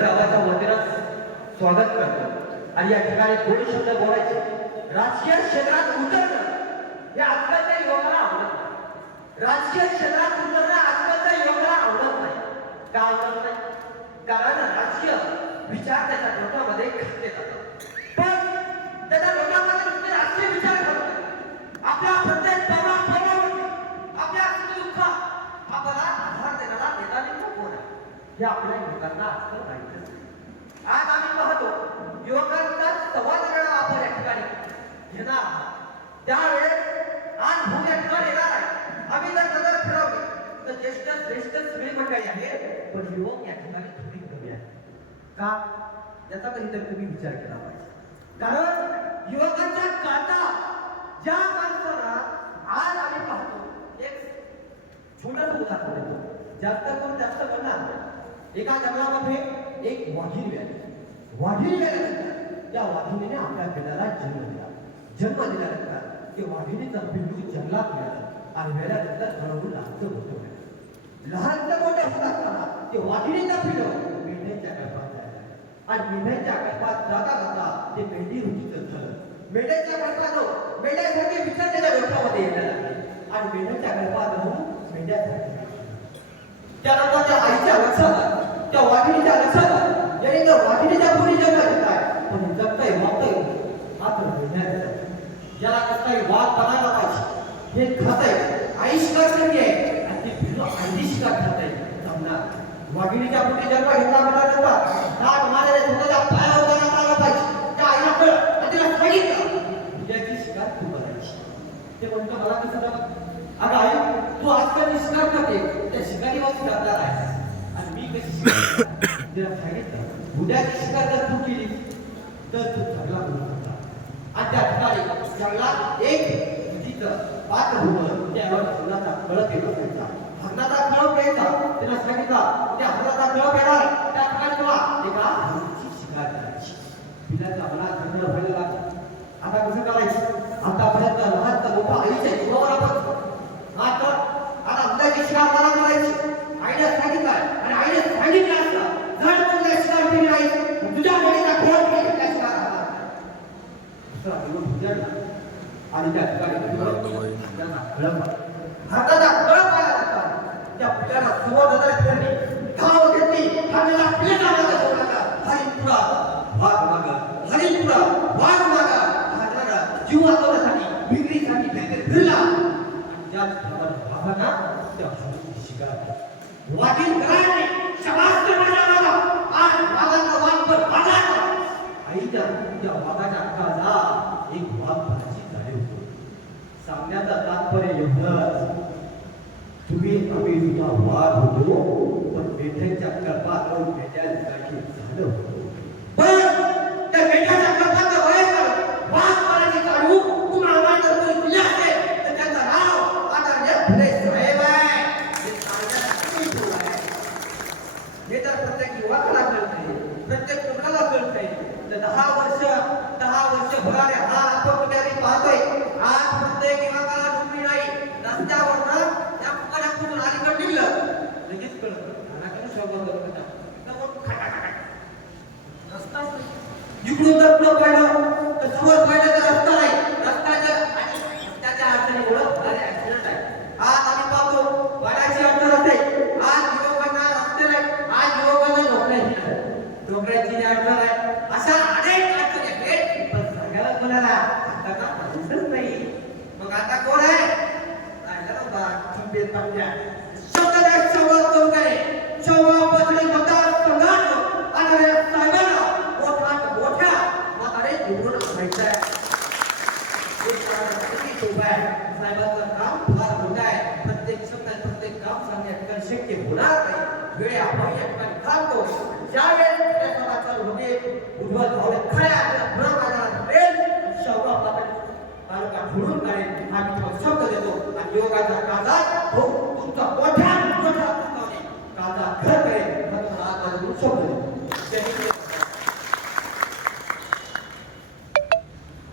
गावाच्या वतीनं स्वागत करतो. आणि या ठिकाणी थोडी शब्द बोलायचे. राजकीय क्षेत्रात उतरणं हे आजकालच्या युवकाला आवडत राजकीय क्षेत्रात उतरणं आजकालच्या युवकाला आवडत नाही का आवडत नाही कारण राजकीय विचार त्याच्या डोक्यामध्ये घातले जातात पण त्याच्या डोक्यामध्ये नुसते राजकीय विचार घालत नाही. आपल्या प्रत्येक पावला पावलावरती आपल्या सुखदुःख आपल्याला आधार देणारा नेता नेमका कोण आहे हे आपल्या युवकांना आजकाल माहितच नाही आज आम्ही पाहतो युवकांचा सवाल वेळा आपण या ठिकाणी घेणार आहात. त्यावेळेस आज भूम या ठिकाणी येणार आहे आम्ही जर नजर फिरवली तर ज्येष्ठ श्रेष्ठ सगळी मंडळी आहे पण युवक या ठिकाणी थोडी कमी आहे का? याचा कधीतरी तुम्ही विचार केला पाहिजे. कारण युवकांच्या काटा ज्या माणसाला आज आम्ही पाहतो एक छोटस उदाहरण देतो. जास्त करून जास्त करणार एका जंगलामध्ये एक वाघीण व्याली वाघीण व्याल्यानंतर त्या वाघिणीने आपल्या पिल्लाला जन्म दिला. जन्म दिल्यानंतर ते वाघिणीचा पिल्लू जंगलात मिळालं आणि मिळाल्यानंतर हळूहळू लहानचं मोठं झालं लहानचं मोठं होत असताना ते वाघिणीचा पिल्लू मेंढ्याच्या गर्भात जायला आणि मेंढ्याच्या गर्भात जाता जाता ते मेंढी रुचीचं झालं. मेंढ्याच्या गर्भात मेंढ्यासाठी विचार त्याच्या डोक्यामध्ये यायला लागले. आणि मेंढ्याच्या गर्भात राहून मेंढ्यासाठी त्यानंतर त्या आईच्या लक्षात त्या वाघिणीच्या लक्षात याने तर वाघिणीच्या मुली जन्म पण जगताय वागताय मात्र मेंढ्या ज्याला काही वाघ बनायला पाहिजे हे खाताय आई शिकार आहे आणि ती पिल्लं आईने शिकार खाताय वाघिणीच्या मुली जन्म घेतला म्हटल्यानंतर दाट मारलेल्या स्वतःच्या पायावर पाहिजे त्या आईला कळलं आणि तिला सांगितलं उद्याची शिकार तू ते म्हणतं मला कसं अगं आई तू आजकाल शिकार करते सांगितलं उद्याची शिकार जर तू केली तर तू जंगलात उडून आणि त्या ठिकाणी जंगलात एक तिथं पात्र होतं त्यावर हरणाचा कळप येत असायचा हरणाचा कळप घ्यायचा तिला सांगितलं त्या हरणाचा कळप येणार त्या ठिकाणी तुला एका हरणाची शिकार करायची पिल्याचा मला जंगल व्हायला लागलं आता कसं करायचं आतापर्यंत लहानचा मोठा आईच्या जीवावर आपण मात्र आता उद्याची शिकार हाताचा कळप आला होता. त्या पुत्राला समोर जाताना फिरली धाव घेतली हाताला पेटा मागे सोडला हरी पुरा वाघ माग हरी पुरा वाघ माग हाताला जीव वाचवण्यासाठी विक्रीसाठी फिरते फिरला त्याच भावाना त्या हरीची शिकार केली. वाघीण करायला शबास कर माझ्या मागा आज वाघाचा वाघ माझा आईच्या त्या वाघाच्या अंगाला एक वाघ भाजी झाले होते. सांगण्याचं तात्पर्य एवढंच तुम्ही आम्ही सुद्धा वाघ होतो पण मेढ्याच्या गर्भात राहून मेढ्यासाठी झालं होतं. पण त्या मेढ्याच्या गर्भाचं वय झालं. वाघ पाण्याची काढू तुम्हाला माहीत जर कोणी दिले असेल तर त्याचं नाव आदरणीय फुले साहेब आहे हे सांगण्यासाठी मी ठेवलं आहे. हे तर प्रत्येक युवकाला कळतंय. प्रत्येक मुलाला कळतंय. तर दहा वर्ष दहा वर्ष होणारे हा आपण कुठे पाहतोय. आज प्रत्येक युवकाला नोकरी नाही. रस्त्यावरनं त्या फुकण्यातून अलीकडे निघलं. लगेच कळत घराकडे शोभा करत होता. तर इकडून जर पुढं पाहिलं. तर समोर पाहिलं तर रस्ता नाही रस्त्याच्या आणि रस्त्याच्या अडचणीमुळं होणारे ऍक्सिडेंट आहे आज आम्ही पाहतो वाड्याची अडचण असते आज युवकांना रस्ते नाही आज युवकांना नोकऱ्या नाही नोकऱ्याची अडचण आहे अशा अनेक अडचणी आहेत पण सांगायला कोणाला आता का माणूसच नाही मग आता कोण आहे राहिला नव्हता खंबीर पांड्या शब्द नाही शब्द करून करे शव्वा पत्नी मतदार संघात आदरणीय साहेबांना मोठ्यात मोठ्या मताने निवडून आणायचं आहे एक किती सोपं आहे साहेबांचं काम फार मोठं आहे प्रत्येक शब्द आणि प्रत्येक काम सांगणे या ठिकाणी शक्य होणार नाही वेळ आपण या ठिकाणी योगाचा काजा हो तुमचा मोठ्या मोठा काजा घर करेल. तुम्हाला आज